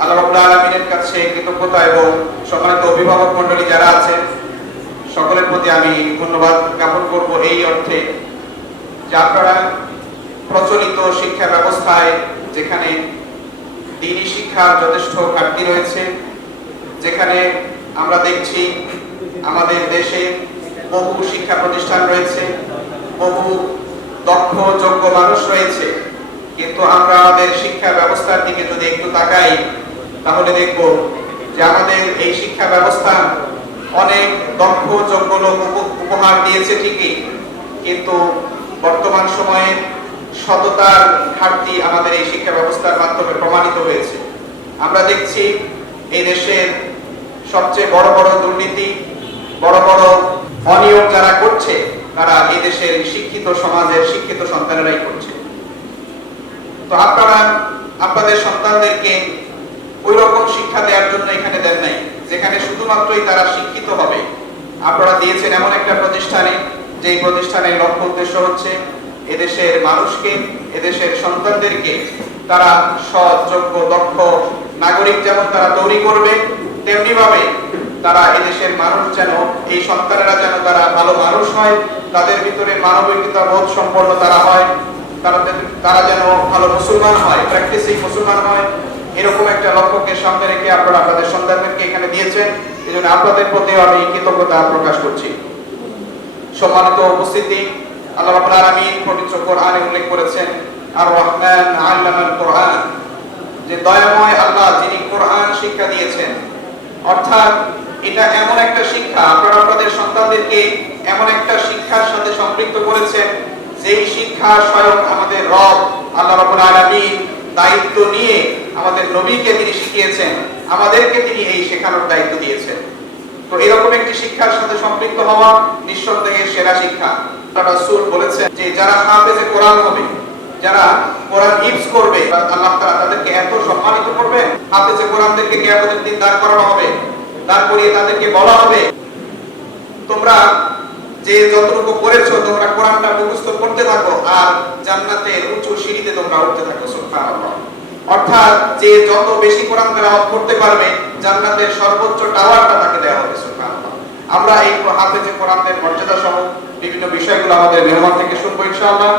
আল্লাহ রাব্বুল আলামিনের কাছে কৃতজ্ঞতা এবং সম্মানিত অভিভাবক মণ্ডলী যারা আছেন, সকলের প্রতি আমি ধন্যবাদ জ্ঞাপন করব এই অর্থে যে আপনারা প্রচলিত শিক্ষা ব্যবস্থায় যেখানে দিনী শিক্ষার যথেষ্ট ঘাটতি রয়েছে, যেখানে আমরা দেখছি আমাদের দেশে বহু শিক্ষা প্রতিষ্ঠান রয়েছে, বহু দক্ষ, যোগ্য মানুষ রয়েছে, কিন্তু আমরা আমাদের শিক্ষা ব্যবস্থার দিকে যদি একটু তাকাই তাহলে দেখব যে আমাদের এই শিক্ষা ব্যবস্থা অনেক দক্ষ, যোগ্য লোক উপহার দিয়েছে ঠিকই, কিন্তু বর্তমান সময়ে সততার ঘাটতি আমাদের এই শিক্ষা ব্যবস্থার মাধ্যমে প্রমাণিত হয়েছে। আমরা দেখছি এই দেশের সবচেয়ে বড় বড় দুর্নীতি, বড় বড় অনিয়ম যারা করছে, তারা এই দেশের শিক্ষিত সমাজের শিক্ষিত সন্তানেরাই করছে। তো আপনারা, আপনাদের সন্তানদেরকে জন্য এখানে দেন নাই। যেখানে শুধুমাত্রই তারা শিক্ষিত হবে। আপনারা দিয়েছেন এমন একটা প্রতিষ্ঠানে, যেই প্রতিষ্ঠানের লক্ষ্য উদ্দেশ্য হচ্ছে এদেশের মানুষকে, এদেশের সন্তানদেরকে তারা সৎ, যোগ্য, দক্ষ নাগরিক যেমন তারা তৈরি করবে তেমনি ভাবে তারা এদেশের মানুষ যেন, এই সন্তানেরা যেন তারা ভালো মানুষ হয়, তাদের ভিতরে মানবিকতা বোধ সম্পন্ন তারা হয়, তারা তারা যেন ভালো মুসলমান হয় প্র্যাকটিসিং মুসলমান হয় সামনে রেখে আপনারা আপনাদের সন্তানদেরকে এখানে দিয়েছেন। এই জন্য আপনাদের প্রতিও আমি কৃতজ্ঞতা প্রকাশ করছি। সম্মানিত উপস্থিতি, আল্লাহ রাব্বুল আলামিন পবিত্র কোরআনে উল্লেখ করেছেন আর রহমান আল্লামাল কোরআন যে দয়াময় আল্লাহ যিনি কোরআন শিক্ষা দিয়েছেন। অর্থাৎ এটা এমন একটা শিক্ষা, আপনারা আপনাদের সন্তানদেরকে এমন একটা শিক্ষার সাথে সম্পৃক্ত করেছেন, যেই শিক্ষা স্বয়ং আমাদের রব, আল্লাহ রাব্বুল আলামিন দায়িত্ব নিয়ে আমাদের নবীকে তিনি শিখিয়েছেন, আমাদেরকে তিনি এই শেখানোর দায়িত্ব দিয়েছেন। তো এরকম একটি শিক্ষার সাথে সম্পৃক্ত হওয়া নিঃসন্দেহে সেরা শিক্ষা। রাসূল বলেছেন যে যারা হাফেজে কোরআন হবে, যারা কোরআন হিফজ করবে, আল্লাহ তাআলা তাদেরকে এত সম্মানিত করবে, হাফেজে কোরআনদেরকে কিয়ামতের দিন দাঁড় করানো হবে, দাঁড় করিয়ে তাদেরকে বলা হবে। তোমরা যে যতটুকু করেছ, তোমরা কোরআনটা মুখস্থ করতে থাকো, আর জান্নাতের উঁচু সিঁড়িতে তোমরা উঠতে থাকো, সুবহানাল্লাহ। অর্থাৎ যে যত বেশি কোরআন তেলাওয়াত করতে পারবে, জান্নাতের সর্বোচ্চ টাওয়ারটা তাকে দেওয়া হবে, সুবহানাল্লাহ। আমরা এই হাতে যে কোরআনের মর্যাদা সহ বিভিন্ন বিষয়গুলো আমাদের মেহমান থেকে শুনব, ইনশাআল্লাহ।